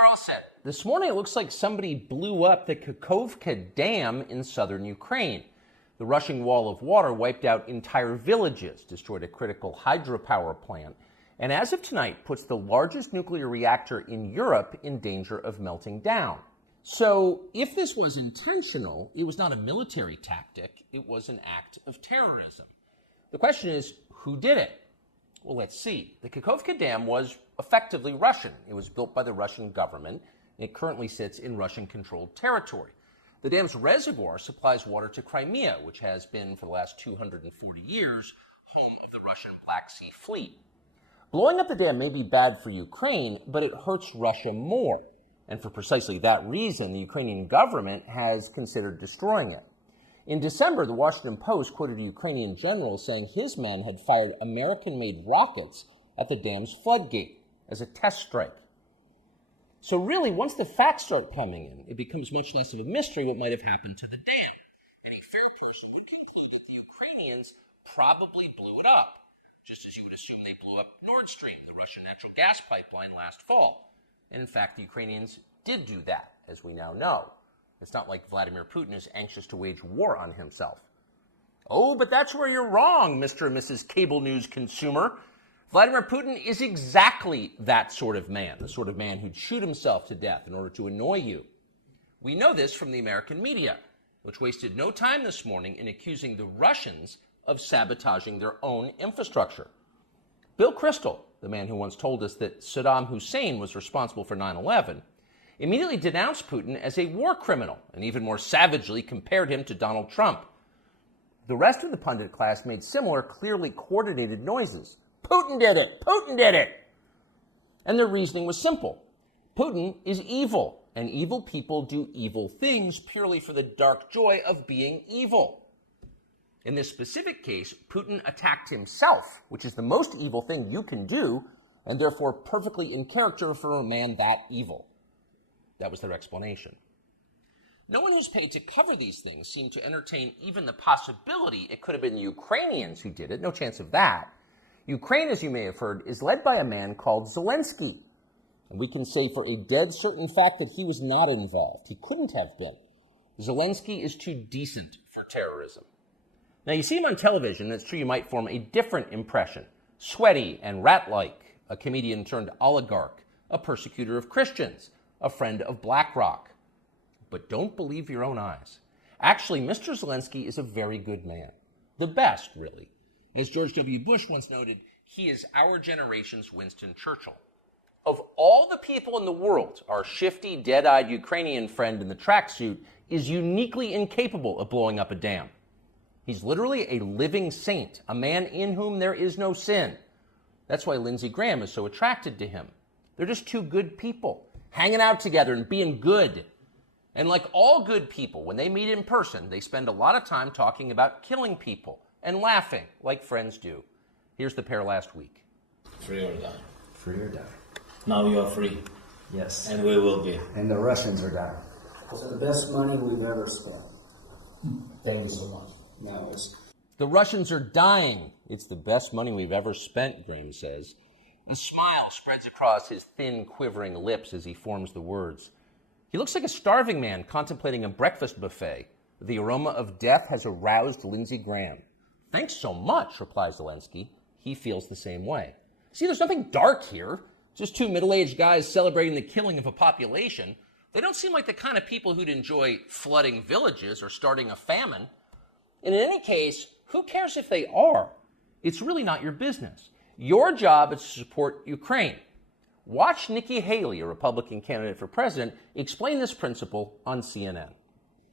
Carlson. This morning it looks like somebody blew up the Kakhovka Dam in southern Ukraine. The rushing wall of water wiped out entire villages, destroyed a critical hydropower plant, and as of tonight puts the largest nuclear reactor in Europe in danger of melting down. So if this was intentional, it was not a military tactic, it was an act of terrorism. The question is, who did it? Well, let's see. The Kakhovka Dam was effectively Russian. It was built by the Russian government, and it currently sits in Russian-controlled territory. The dam's reservoir supplies water to Crimea, which has been, for the last 240 years, home of the Russian Black Sea Fleet. Blowing up the dam may be bad for Ukraine, but it hurts Russia more. And for precisely that reason, the Ukrainian government has considered destroying it. In December, the Washington Post quoted a Ukrainian general saying his men had fired American-made rockets at the dam's floodgate as a test strike. So really, once the facts start coming in, it becomes much less of a mystery what might have happened to the dam. And a fair person could conclude that the Ukrainians probably blew it up, just as you would assume they blew up Nord Stream, the Russian natural gas pipeline, last fall. And in fact, the Ukrainians did do that, as we now know. It's not like Vladimir Putin is anxious to wage war on himself. Oh, but that's where you're wrong, Mr. and Mrs. Cable News consumer. Vladimir Putin is exactly that sort of man, the sort of man who'd shoot himself to death in order to annoy you. We know this from the American media, which wasted no time this morning in accusing the Russians of sabotaging their own infrastructure. Bill Kristol, the man who once told us that Saddam Hussein was responsible for 9/11, immediately denounced Putin as a war criminal and even more savagely compared him to Donald Trump. The rest of the pundit class made similar, clearly coordinated noises. Putin did it! Putin did it! And their reasoning was simple. Putin is evil, and evil people do evil things purely for the dark joy of being evil. In this specific case, Putin attacked himself, which is the most evil thing you can do, and therefore perfectly in character for a man that evil. That was their explanation. No one who's paid to cover these things seemed to entertain even the possibility it could have been the Ukrainians who did it. No chance of that. Ukraine, as you may have heard, is led by a man called Zelensky. And we can say for a dead certain fact that he was not involved. He couldn't have been. Zelensky is too decent for terrorism. Now, you see him on television, and it's true you might form a different impression. Sweaty and rat-like, a comedian turned oligarch, a persecutor of Christians, a friend of BlackRock. But don't believe your own eyes. Actually, Mr. Zelensky is a very good man. The best, really. As George W. Bush once noted, he is our generation's Winston Churchill. Of all the people in the world, our shifty, dead-eyed Ukrainian friend in the tracksuit is uniquely incapable of blowing up a dam. He's literally a living saint, a man in whom there is no sin. That's why Lindsey Graham is so attracted to him. They're just two good people, hanging out together and being good. And like all good people, when they meet in person, they spend a lot of time talking about killing people and laughing like friends do. Here's the pair last week. Free or die. Free or die. Now you are free. Yes. And we will be. And the Russians are down. It's the best money we've ever spent. Thank you so much. No, it's... The Russians are dying. It's the best money we've ever spent, Graham says. A smile spreads across his thin, quivering lips as he forms the words. He looks like a starving man contemplating a breakfast buffet. The aroma of death has aroused Lindsey Graham. Thanks so much, replies Zelensky. He feels the same way. See, there's nothing dark here. Just two middle-aged guys celebrating the killing of a population. They don't seem like the kind of people who'd enjoy flooding villages or starting a famine. And in any case, who cares if they are? It's really not your business. Your job is to support Ukraine. Watch Nikki Haley, a Republican candidate for president, explain this principle on CNN.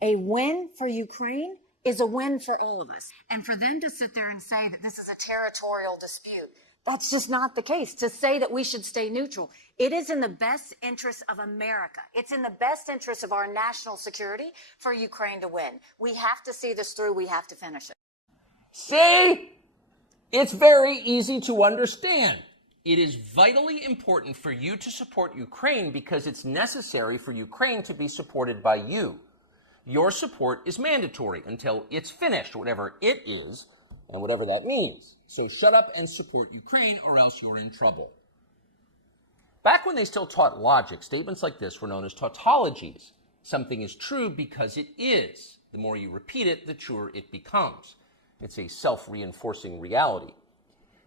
A win for Ukraine is a win for all of us. And for them to sit there and say that this is a territorial dispute, that's just not the case. To say that we should stay neutral, it is in the best interest of America. It's in the best interest of our national security for Ukraine to win. We have to see this through. We have to finish it. See? It's very easy to understand. It is vitally important for you to support Ukraine because it's necessary for Ukraine to be supported by you. Your support is mandatory until it's finished, whatever it is, and whatever that means. So shut up and support Ukraine or else you're in trouble. Back when they still taught logic, statements like this were known as tautologies. Something is true because it is. The more you repeat it, the truer it becomes. It's a self-reinforcing reality.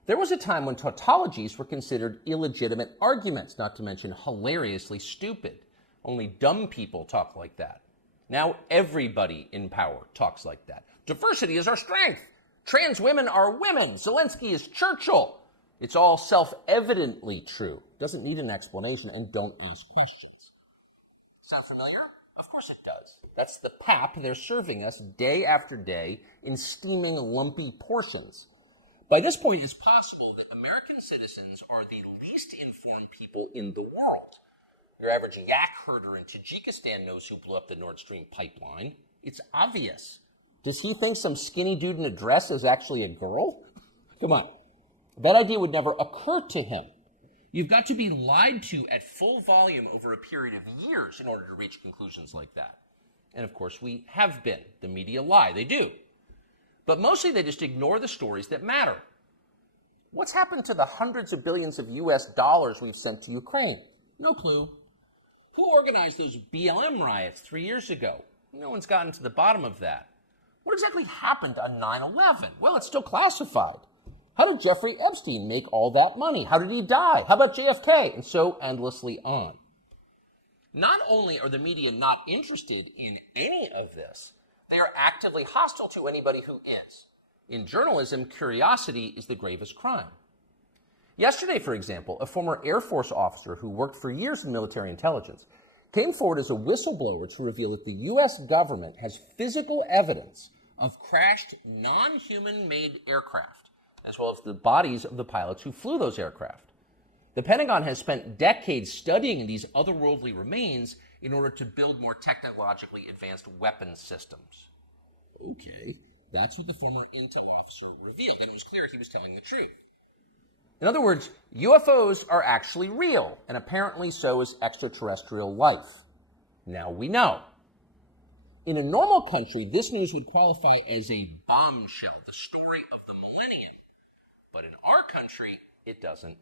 There was a time when tautologies were considered illegitimate arguments, not to mention hilariously stupid. Only dumb people talk like that. Now everybody in power talks like that. Diversity is our strength. Trans women are women. Zelensky is Churchill. It's all self-evidently true. Doesn't need an explanation, and don't ask questions. Sound familiar? Of course it does. That's the pap they're serving us day after day in steaming, lumpy portions. By this point, it's possible that American citizens are the least informed people in the world. Your average yak herder in Tajikistan knows who blew up the Nord Stream pipeline. It's obvious. Does he think some skinny dude in a dress is actually a girl? Come on. That idea would never occur to him. You've got to be lied to at full volume over a period of years in order to reach conclusions like that. And of course, we have been. The media lie. They do. But mostly they just ignore the stories that matter. What's happened to the hundreds of billions of US dollars we've sent to Ukraine? No clue. Who organized those BLM riots 3 years ago? No one's gotten to the bottom of that. What exactly happened on 9/11? Well, it's still classified. How did Jeffrey Epstein make all that money? How did he die? How about JFK? And so endlessly on. Not only are the media not interested in any of this, they are actively hostile to anybody who is. In journalism, curiosity is the gravest crime. Yesterday, for example, a former Air Force officer who worked for years in military intelligence came forward as a whistleblower to reveal that the U.S. government has physical evidence of crashed non-human-made aircraft, as well as the bodies of the pilots who flew those aircraft. The Pentagon has spent decades studying these otherworldly remains in order to build more technologically advanced weapons systems. Okay, that's what the former intel officer revealed, and it was clear he was telling the truth. In other words, UFOs are actually real, and apparently so is extraterrestrial life. Now we know. In a normal country, this news would qualify as a bombshell, the story of the millennium. But in our country, it doesn't.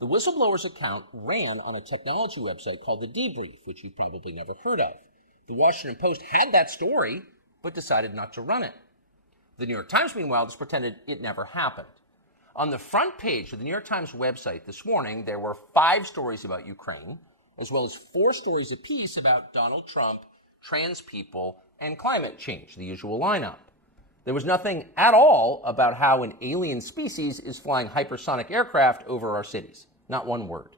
The whistleblower's account ran on a technology website called The Debrief, which you've probably never heard of. The Washington Post had that story, but decided not to run it. The New York Times, meanwhile, just pretended it never happened. On the front page of the New York Times website this morning, there were 5 stories about Ukraine, as well as 4 stories apiece about Donald Trump, trans people, and climate change, the usual lineup. There was nothing at all about how an alien species is flying hypersonic aircraft over our cities. Not one word.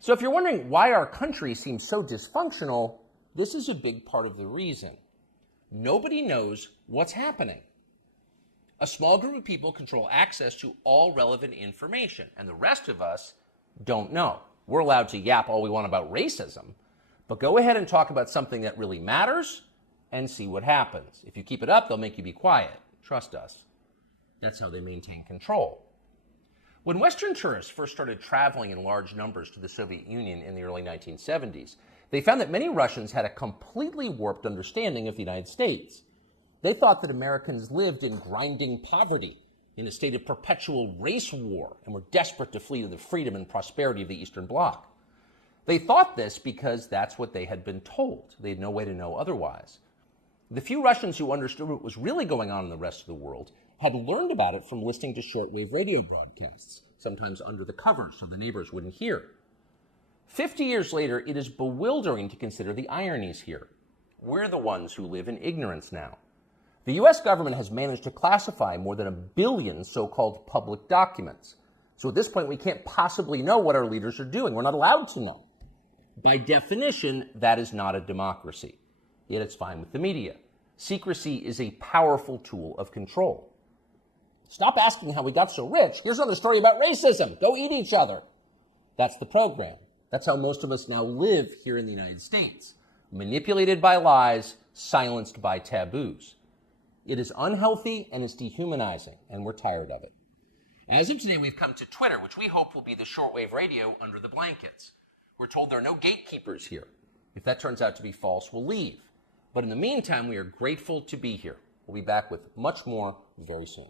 So if you're wondering why our country seems so dysfunctional, this is a big part of the reason. Nobody knows what's happening. A small group of people control access to all relevant information, and the rest of us don't know. We're allowed to yap all we want about racism, but go ahead and talk about something that really matters and see what happens. If you keep it up, they'll make you be quiet. Trust us. That's how they maintain control. When Western tourists first started traveling in large numbers to the Soviet Union in the early 1970s, they found that many Russians had a completely warped understanding of the United States. They thought that Americans lived in grinding poverty, in a state of perpetual race war, and were desperate to flee to the freedom and prosperity of the Eastern Bloc. They thought this because that's what they had been told. They had no way to know otherwise. The few Russians who understood what was really going on in the rest of the world had learned about it from listening to shortwave radio broadcasts, sometimes under the covers so the neighbors wouldn't hear. 50 years later, it is bewildering to consider the ironies here. We're the ones who live in ignorance now. The U.S. government has managed to classify more than 1 billion so-called public documents. So at this point, we can't possibly know what our leaders are doing. We're not allowed to know. By definition, that is not a democracy. Yet it's fine with the media. Secrecy is a powerful tool of control. Stop asking how we got so rich. Here's another story about racism. Go eat each other. That's the program. That's how most of us now live here in the United States. Manipulated by lies, silenced by taboos. It is unhealthy and it's dehumanizing, and we're tired of it. As of today, we've come to Twitter, which we hope will be the shortwave radio under the blankets. We're told there are no gatekeepers here. If that turns out to be false, we'll leave. But in the meantime, we are grateful to be here. We'll be back with much more very soon.